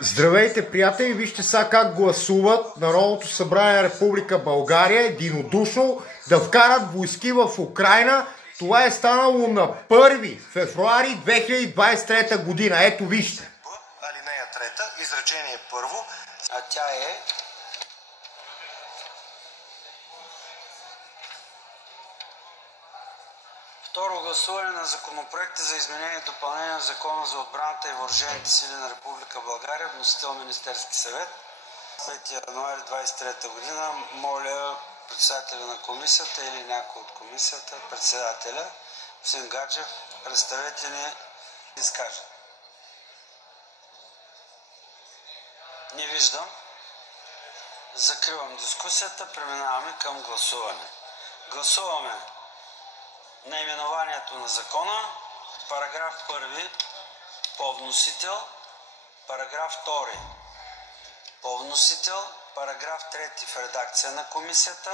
Здравейте, приятели! Вижте сега как гласуват Народното събрание на Република България единодушно да вкарат войски в Украйна. Това е станало на 1 февруари 2023 година. Ето вижте. Алинея 3, изречение първо, а тя е: второ гласуване на законопроекта за изменение и допълнение на Закона за отбраната и въоръжените сили на Република България, вносител Министерски съвет, 5 януари 2023 година. Моля председателя на комисията или някой от комисията, председателя, господин Гаджев, представете ни изкаже. Не виждам. Закривам дискусията, преминаваме към гласуване. Гласуваме наименованието на закона, параграф 1 по вносител, параграф 2 по вносител, параграф 3 в редакция на комисията,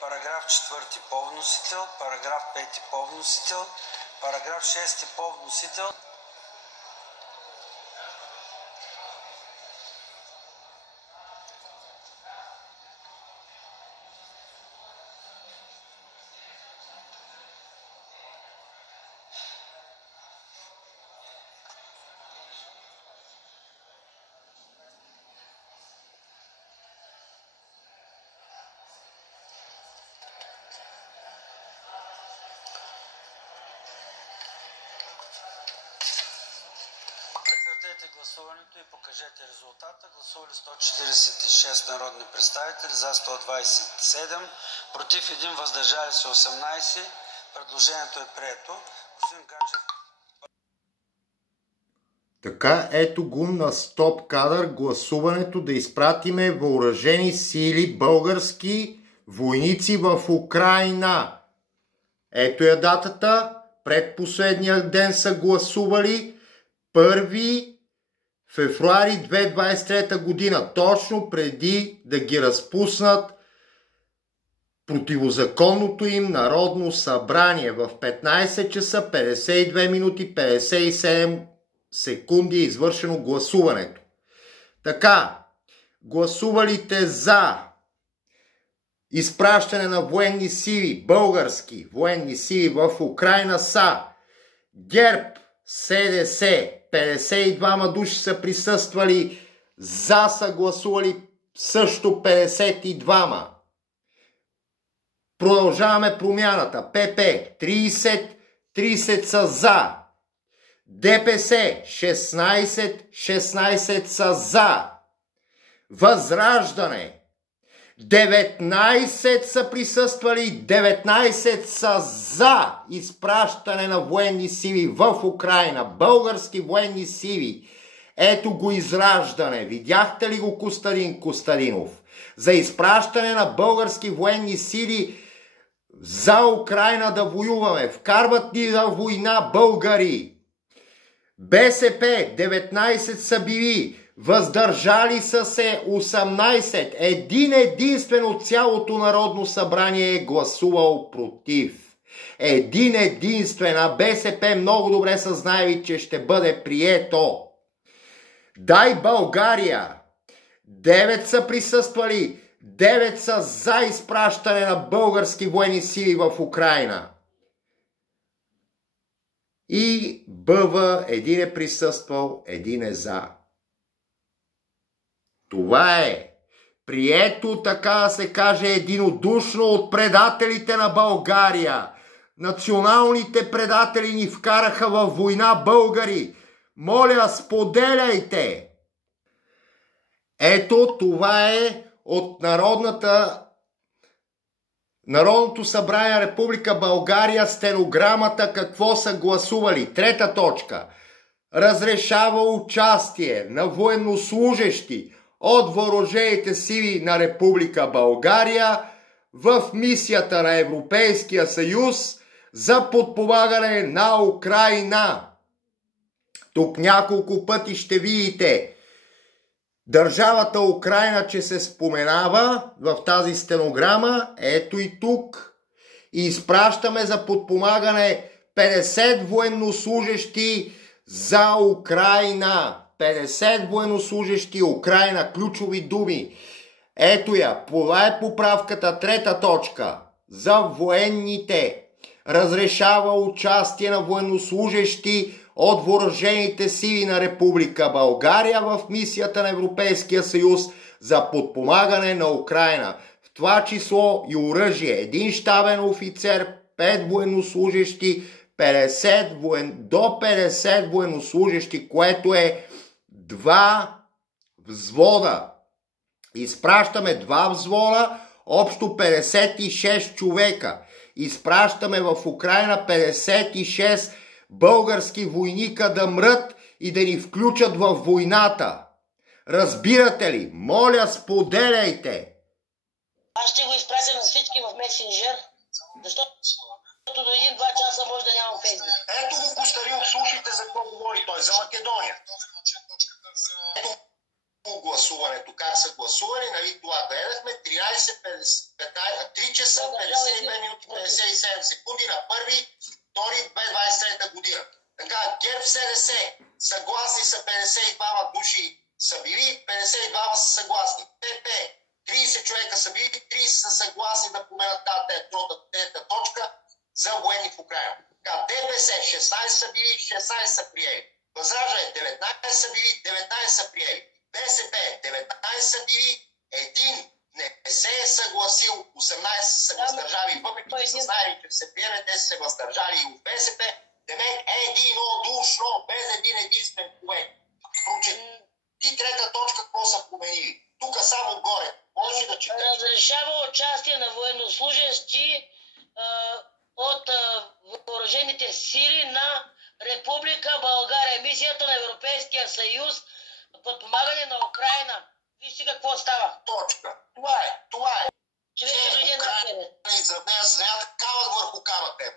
параграф 4 по вносител, параграф 5 по вносител, параграф 6 по вносител. Прекратете гласуването и покажете резултата. Гласували 146 народни представители, за 127, против 1, въздържали се 18. Предложението е прието. Господин Гаджев. Така, ето го на стоп кадър гласуването да изпратиме въоръжени сили, български войници в Украйна. Ето я датата. Предпоследния ден са гласували 1 февруари 2023 година, точно преди да ги разпуснат противозаконното им Народно събрание. В 15 часа 52 минути 57 секунди е извършено гласуването. Така, гласувалите за изпращане на военни сили, български военни сили в Украйна са ГЕРБ, СДС, 52 души са присъствали, за са гласували също 52. Продължаваме промяната. ПП 30 са за. ДПС 16 са за. Възраждане 19 са присъствали, 19 са за изпращане на военни сили в Украйна. Български военни сили. Ето го израждане. Видяхте ли го, Костадин Костадинов? За изпращане на български военни сили за Украйна да воюваме. Вкарват ни на война българи. БСП 19 са били. Въздържали са се 18. Един единствен от цялото Народно събрание е гласувал против. Един единствен, а БСП много добре са знаели, че ще бъде прието. Дай България 9 са присъствали, 9 са за изпращане на български военни сили в Украйна. И БВ един е присъствал, един е за. Това е прието, така да се каже, единодушно от предателите на България. Националните предатели ни вкараха във война българи. Моля, споделяйте! Ето, това е от Народното събрание на Република България, стенограмата, какво са гласували. Трета точка. Разрешава участие на военнослужещи от въоръжените сили на Република България в мисията на Европейския съюз за подпомагане на Украйна. Тук няколко пъти ще видите държавата Украйна, че се споменава в тази стенограма. Ето и тук. И изпращаме за подпомагане 50 военнослужещи за Украйна. 50 военнослужащи, Украйна, ключови думи. Ето я, това е поправката, трета точка. За военните разрешава участие на военнослужащи от въоръжените сили на Република България в мисията на Европейския съюз за подпомагане на Украйна. В това число и оръжие. Един щабен офицер, 5 военнослужащи, до 50 военнослужащи, което е 2 взвода. Изпращаме 2 взвода, общо 56 човека. Изпращаме в Украйна 56 български войника да мрат и да ни включат в войната. Разбирате ли? Моля, споделяйте! Аз ще го изпратя на всички в месенджер, защото до 1-2 часа може да нямам Фейсбук. Ето го Костарил, слушайте за какво говори той, за Македония. Ето гласуването, как са гласували, нали, това гледахме, 3 часа, 52 минути, 57 секунди на 1.2.2023 година. Така, ГЕРБ СДС, съгласни са 52 души са били, 52 са съгласни. ТП, 30 човека са били, 30 са съгласни да поменат трета точка за военни в Украйна. Така, ДПС, 16 са били, 16 са приели. Възраждане, 19 са били, 19 са приели. БСП, 19 са били, един не се е съгласил, 18 са въздържали, въпреки че са знаели, че се приеме, те са се въздържали и от БСП. Демек единодушно, без един единствен човек. Ти трета точка, какво са променили? Тук само горе. Може да четеш. Разрешава участие на военнослужащи от въоръжените сили на Република България. Мисията на Европейския съюз подпомагане на Украйна. Вижте какво става. Точка. Това е. Че вече дойде на Ферет. И за нея земята камък върху камък е.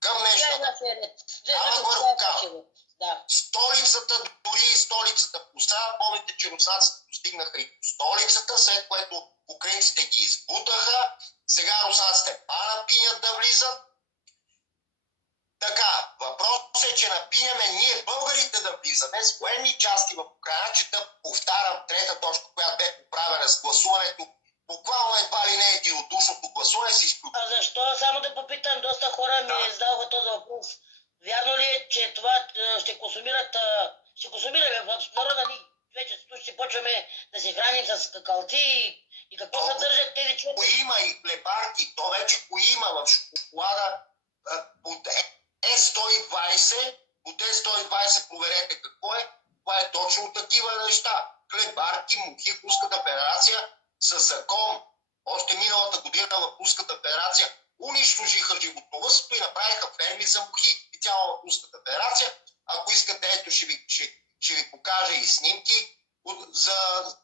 Към нещо. Камък върху камък. Да. Столицата, дори и столицата постава. Помните, че руснаците достигнаха и столицата, след което украинците ги избутаха. Сега руснаците напинят да влизат. Така, въпросът е, че напиняме ние българите да влизаме с военни части в Украйна, че да повтарям трета точка, която бе поправена с гласуването. Буквално едва ли не единодушното гласуване си изключва. А защо? Само да попитам, доста хора ми задаваха този въпрос. Вярно ли е, че това ще консумираме в народа ни? Вече ще почваме да се храним с какалци и какво съдържат тези човека? Кои има и хлебарки, то вече кои има в шоколада от Е120, от Е120 проверете какво е. Това е точно такива неща. Хлебарки, мухи в Руската федерация със закон. Още миналата година в Руската федерация унищожиха животновъдството и направиха ферми за мухи. И цяло в Руската федерация. Ако искате, ето ще ви покажа и снимки. За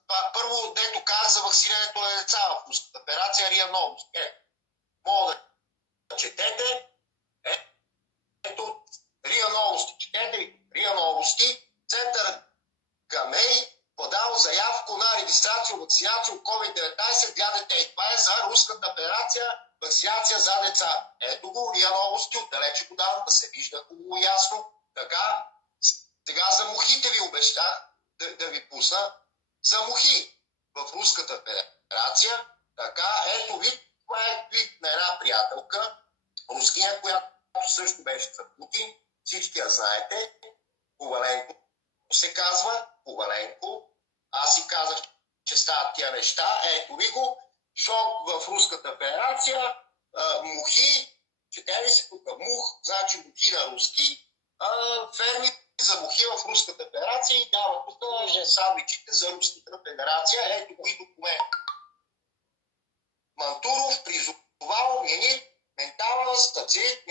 това, първо, дето каза за вакцинирането на деца в Руската федерация, РИА Новост. Мога да четете. Ето, РИА Новости. Четете ли? РИА Новости. Център Гамей подал заявка на регистрация вакцинация от COVID-19 для дете. Това е за Руската федерация вакцинация за деца. Ето го, РИА Новости, отдалече го давам да се вижда хубаво ясно. Така, сега за мухите ви обещах да ви пусна. За мухи в Руската федерация. Така, ето вид, това е вид на една приятелка, рускиня, която също беше за Путин. Всички я знаете. Коваленко се казва. Коваленко. Аз си казах, че стават тия неща. Ето ви го. Шок в Руската федерация. Мухи. Чете ли се тук? Мух, значи мухи на руски. Ферми за мухи в Руската федерация и дава тук сандвичите за Руската федерация. Ето го и документ. Мантуров призовал ментално стаци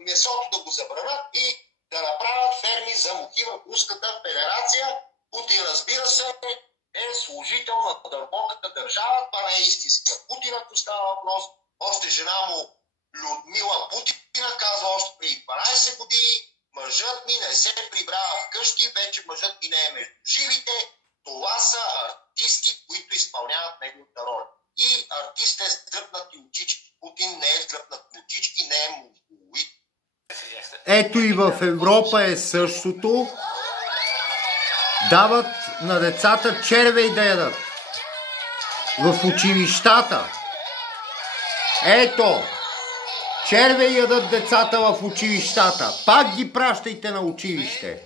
месото да го забранят и да направят ферми за мухи в Руската федерация. Путин, разбира се, е служител на дълбоката държава. Това не е истинския Путин, ако става въпрос. Още жена му Людмила Путина казва още преди 12 години: мъжът ми не се прибрава вкъщи, вече мъжът ми не е между живите. Това са артисти, които изпълняват неговата роля. И артист е с дръпнати очички. Путин не е с дръпнати очички, не е мулоид. Ето и в Европа е същото. дават на децата червей да ядат в училищата. Ето, червей ядат децата в училищата. Пак ги пращайте на училище.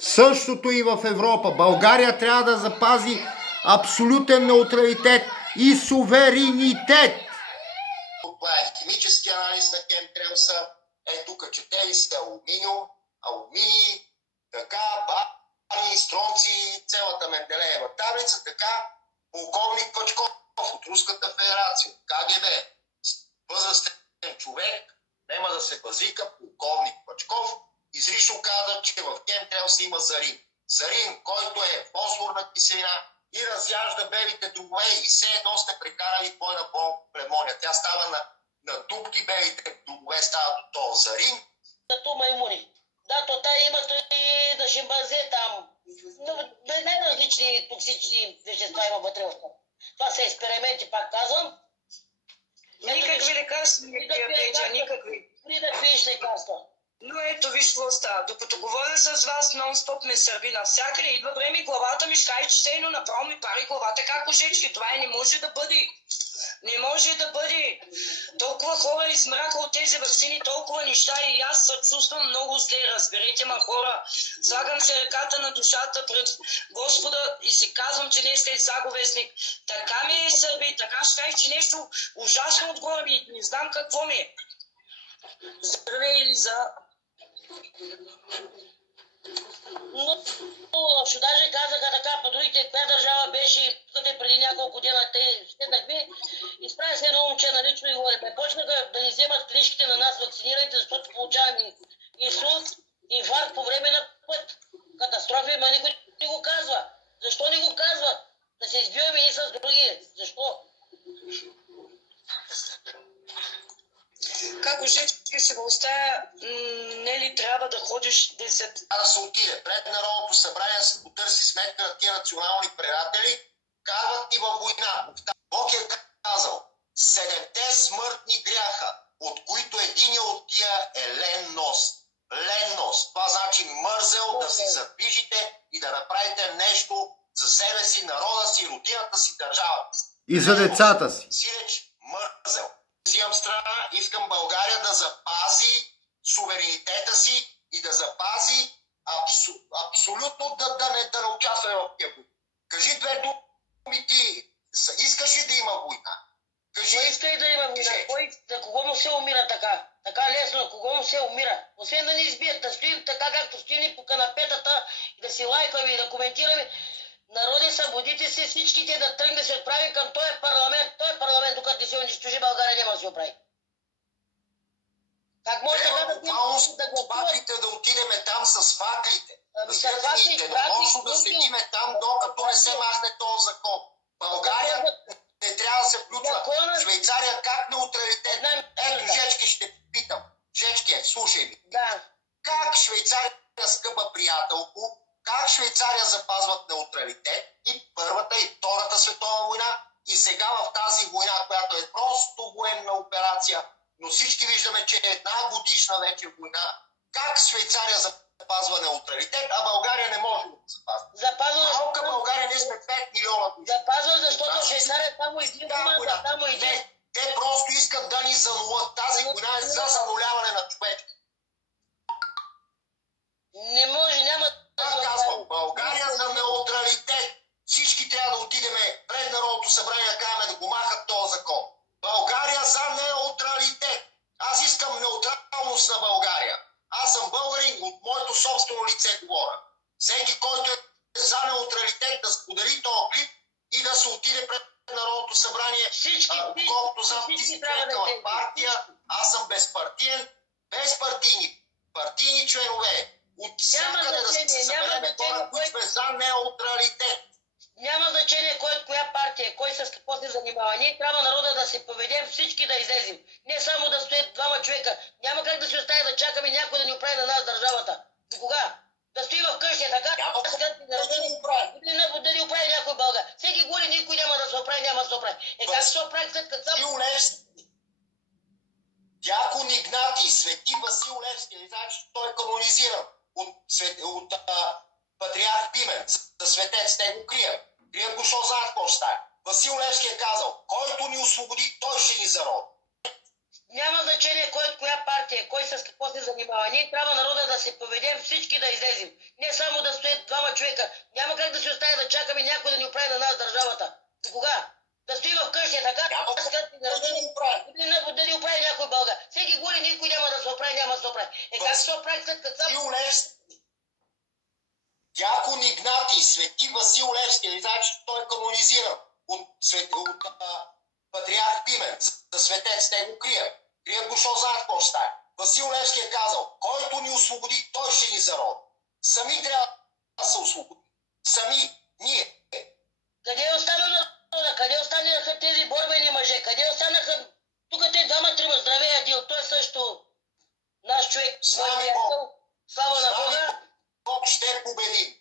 Същото и в Европа. България трябва да запази абсолютен неутралитет и суверенитет. Това е химически анализ на хемтрелса. Тук четели сте алуминий, така, барий, стронци, цялата Менделеева таблица, така, полковник Пачков от Руската федерация, КГБ, възрастен човек, няма да се базика, полковник Пачков, изрично каза, че в хемтрелса има зарин. Зарин, който е фосфорна киселина и разяжда белите дробове и все едно сте прекарали двойна пневмония. Тя става на дупки, белите дробове стават от този зарин. Като маймуни. Да, то та имат и на шимпанзе там. Най-различни токсични вещества има вътре в това. Това са експерименти, пак казвам. Никакви лекарства не пият, никакви. При да пиеш лекарства. Но ето виж какво става. Докато говоря с вас, нон-стоп ме сърби навсякъде. Идва време и главата ми ще каже, че но направо ми пари главата как кошечки. Това не може да бъде. Не може да бъде. Толкова хора измраха от тези ваксини, толкова неща и аз се чувствам много зле. Разберете ма, хора. Слагам се ръката на душата пред Господа и си казвам, че не сте заговестник. Така ми е сърби, така ще кажа, че нещо ужасно отгоре ми. Не знам какво ми е. Здравей или за... Но ще даже казаха така, по другите, коя държава беше, къде преди няколко дена те седнахме, изправя се едно момче на лично и говори, почнаха да ни вземат книжките на нас вакцинираните, защото получаваме инсулт, инфаркт по време на път. Катастрофи, ма никой не го казва. Защо не го казва? Да се избиваме и с други. Защо? Как ожечки се го оставя, не ли трябва да ходиш 10? Да се отиде. Пред Народното събрание се потърси сметка на тия национални предатели, казват ти във война. Бог е казал, 7 смъртни гряха, от които един от тия е ленност. Ленност. Това значи мързел да си задвижите и да направите нещо за себе си, народа си, родината си, държавата си. И за децата си. Сиреч мързел. Взимам страна, искам България да запази суверенитета си и да запази абсолютно да не участваме в тия войни. Кажи две думи ти. Искаш ли да има война? Кажи. Кой иска и да има война? За кого му се умира така? Така лесно, кого му се умира? Освен да ни избият, да стоим така, както стоим по канапетата и да си лайкаме и да коментираме. Народи, събудите се всичките да тръгне да се отправи към този парламент. Този парламент, докато не се унищожи България, няма да се оправи. Как може така да гласувате? Да отидеме там с факлите. С гърдините, но да седиме там, докато не се махне този закон. България не трябва да се включва. Швейцария как неутралитет? Ето, Жечки ще питам. Жечки, слушай ми. Да. Как Швейцария, скъпа приятелко, как Швейцария запазват неутралитет и Първата и Втората световна война и сега в тази война, която е просто военна операция, но всички виждаме, че е 1 годишна вече война. Как Швейцария запазва неутралитет, а България не може да запазва? Запазва, малка България, ние сме 5 милиона души. Запазва, защото Швейцария само единствена, само един. Те просто искат да ни занулят. Тази война е за зануляване на човек. Не може, няма... Аз казвам, България за неутралитет. Всички трябва да отидем пред Народното събрание да кажем да го махат този закон. България за неутралитет. Аз искам неутралност на България. Аз съм българин, от моето собствено лице говоря. Всеки, който е за неутралитет, да сподели този клип и да се отиде пред Народното събрание. Колкото за в партия, аз съм безпартиен, безпартийни, партийни членове. От всякъде да се събереме хора, които сме за неутралитет. Няма значение кой от коя партия, кой с какво се занимава. Ние трябва народа да се поведем, всички да излезем. Не само да стоят 2 човека. Няма как да се остави да чакаме някой да ни оправи на нас държавата. До кога? Да стои в къщи, така? Да ни оправи някой Българ. Всеки голи, никой няма да се оправи, няма да се оправи. Как се оправи след като сам... Дякон Игнатий, свети Васил Левски, значи той е канонизиран. от патриарх Пимен за светец. Те го крият. Крият го, защото знаят какво ще стане. Васил Левски е казал, който ни освободи, той ще ни зароби. Няма значение кой от коя партия, кой с какво се занимава. Ние трябва народа да се поведем, всички да излезем. Не само да стоят двама човека. Няма как да се оставя да чакаме някой да ни оправи на нас държавата. За кога? Да стои в къщи така, да ни оправи някой Българ. Всеки голи, никой няма да се оправи, няма да се оправи. Как се оправи след като сам... Дякон Игнатий, свети Васил Левски, не знае, че той е канонизиран от патриарх Пимен за светец. Те го крият. Крият го, защото знаят какво ще стане. Васил Левски е казал, който ни освободи, той ще ни зароби. Сами трябва да се освободи. Сами, ние. Къде остана народа? Къде останаха тези борбени мъже? Къде останаха... Тук те двама-трима здравея Дил. Той също наш човек. Слава на Бога. Бог ще победи.